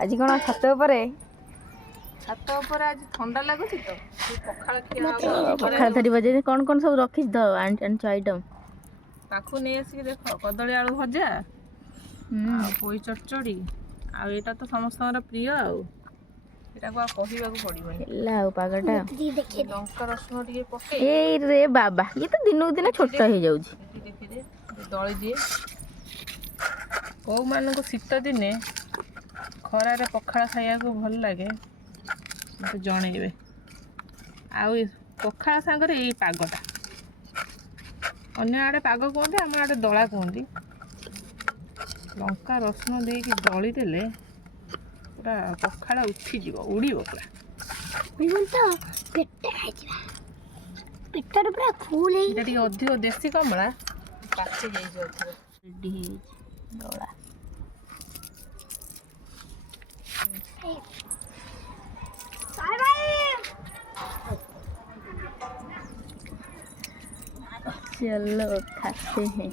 आज कौन छत पर छात ऊपर आज ठंडा लगुच तो पखाड़ खिया पखाड़ धरी बजे कौन कौन सब रखी आनिच आइटम पाखु नहीं आसिक देख कदली आलू भजा पोई चटचड़ी आटा तो समस्त प्रिय आटा को कहवाक पागटा लंका रसुण टे पके ए रे बाबा ये तो दिन दिन छोट हो जाऊँ देखिए दली दिए कौ मान शीत दिने खरारे पखाड़ खाया भल लगे मत जनइबे आउ पखाड़ सांगरे यही पागटा अन्य आड़े पाग कहते आम आड़े दला कहती लंका रसुण देकी दली देले पूरा पखाड़ उठीज उड़ पूरा पेटर पूरा फुल है अधिक देसी कमला पाची रेडी दला चलो खाते हैं